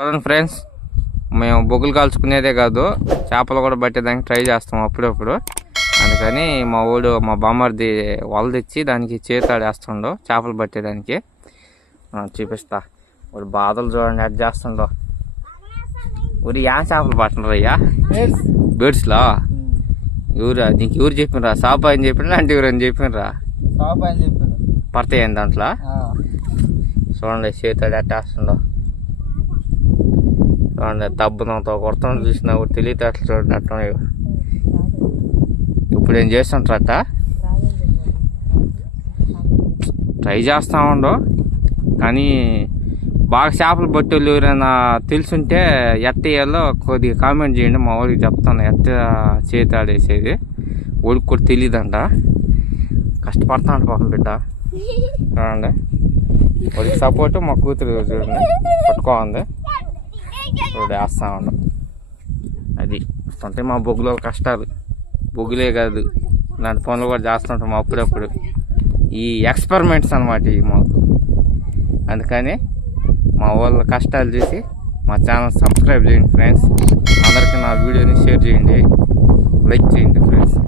చూడండి ఫ్రెండ్స్, మేము బొగ్గులు కాల్చుకునేదే కాదు చేపలు కూడా పట్టేదానికి ట్రై చేస్తాం అప్పుడప్పుడు. అందుకని మా బామ్మర్ది వల తెచ్చి దానికి చేతాడేస్తుండో చేపలు పట్టేదానికి. చూపిస్తా వాడు బాధలు చూడండి అది చేస్తుండో. ఊరి యా చేపలు పట్టండి అయ్యా బేడ్స్లో నీకు ఎవరు చెప్పినరా? షాప్ అని చెప్పిన అంటే ఎవరని చెప్పినరా? పడతాయండి దాంట్లో. చూడండి చేతాడు ఎట్టేస్తుండో. చూడండి దెబ్బతో కొడతాను చూసినా కూడా తెలియదు అట్లా. చూడండి అట్లా ఇప్పుడు ఏం చేస్తుంటారట ట్రై చేస్తా ఉండవు. కానీ బాగా చేపలు పట్టేళ్ళు ఎవరైనా తెలుసుంటే ఎట్ట వేయాలో కొద్దిగా కామెంట్ చేయండి. మా వాడికి చెప్తాను ఎట్ట చేతాడేసేది. వాడికి కూడా తెలియదంట, కష్టపడతాడు పాపం బిడ్డ. చూడండి వాడికి సపోర్ట్ మా కూతురు చూడండి పట్టుకోండి. చూడు వేస్తా ఉండం. అది అంటే మా బొగ్గులో కష్టాలు. బొగ్గులే కాదు ఇలాంటి పనులు కూడా చేస్తుంటాం అప్పుడప్పుడు. ఈ ఎక్స్పెరిమెంట్స్ అన్నమాట ఇవి మాకు. అందుకని మా వాళ్ళ కష్టాలు చూసి మా ఛానల్ సబ్స్క్రైబ్ చేయండి ఫ్రెండ్స్. అందరికీ నా వీడియోని షేర్ చేయండి, లైక్ చేయండి ఫ్రెండ్స్.